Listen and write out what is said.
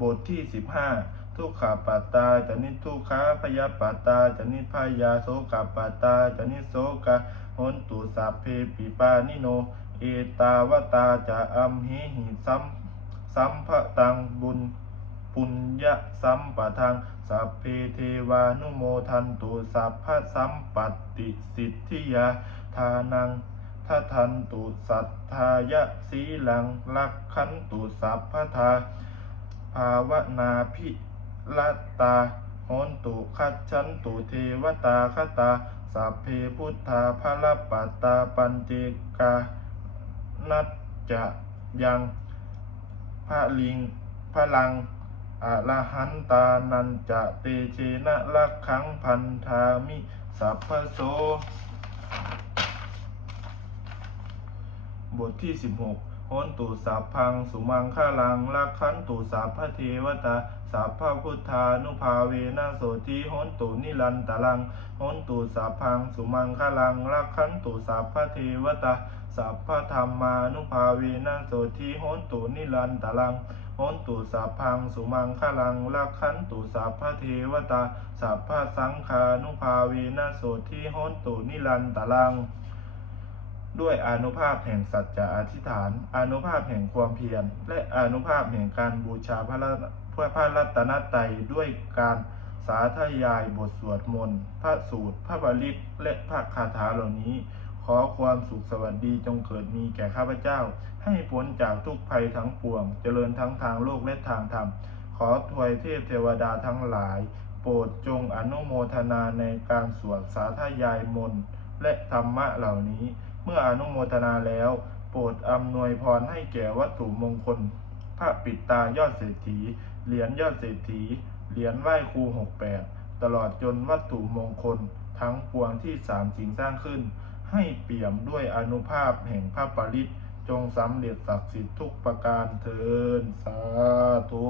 บทที่สิบห้าทุกขาปัตตาจนิทุกขาพยาปัตตาจนิพยาโสกาปัตตาจนิโสกาหนตุสัพเพปิปานิโน เอตาวตาจะอัมหิหิสัมสัมภตังบุญปุญญสัมปทังสัพเพเทวานุโมทันตุสัพพะสัมปตติสิทธิยาทานังทัทันตุสัทธายะสีลังลักขันตุสัพพทา ภาวนาพิรตาโหนตุคัจฉันตุเทวตาคตาสัพเพพุทธาภลปัตตาปัญเจกานัจจะยังพระลิงพลังอรหันตานันจะเตเชนะลักขังพันธามิสัพพโส บทที่ 16 โหนตุสัพพังสุมังคลังลักขันตุสัพพเทวตาสัพพพุทธานุภาเวนะโสติโหนตุนิรันตลังโหนตุสัพพังสุมังคลังลักขันตุสัพพเทวตาสัพพธรรมานุภาเวนะโสติโหนตุนิรันตลังโหนตุสัพพังสุมังคลังลักขันตุสัพพเทวตาสัพพสังฆานุภาเวนะโสติโหนตุนิรันตลัง ด้วยอนุภาพแห่งสัจจะอธิษฐาน อนุภาพแห่งความเพียร และอนุภาพแห่งการบูชาพระพระพระรัตนตรัยด้วยการสาธยายบทสวดมนต์ พระสูตร พระบาลิตและพระคาถาเหล่านี้ ขอความสุขสวัสดีจงเกิดมีแก่ข้าพเจ้า ให้พ้นจากทุกภัยทั้งปวง เจริญทั้งทางโลกและทางธรรม ขอถวยเทพเทวดาทั้งหลาย โปรดจงอนุโมทนาในการสวดสาธยายมนต์ และธรรมะเหล่านี้ เมื่ออนุโมทนาแล้ว โปรดอำนวยพรให้แก่วัตถุมงคลพระปิดตายอดเศรษฐี เหรียญยอดเศรษฐี เหรียญไหว้ครูหกแปดตลอดจนวัตถุมงคลทั้งปวงที่สามสิ่งสร้างขึ้น ให้เปี่ยมด้วยอนุภาพแห่งพระปริตจงสำเร็จศักดิ์สิทธิ์ทุกประการเทินสาธุ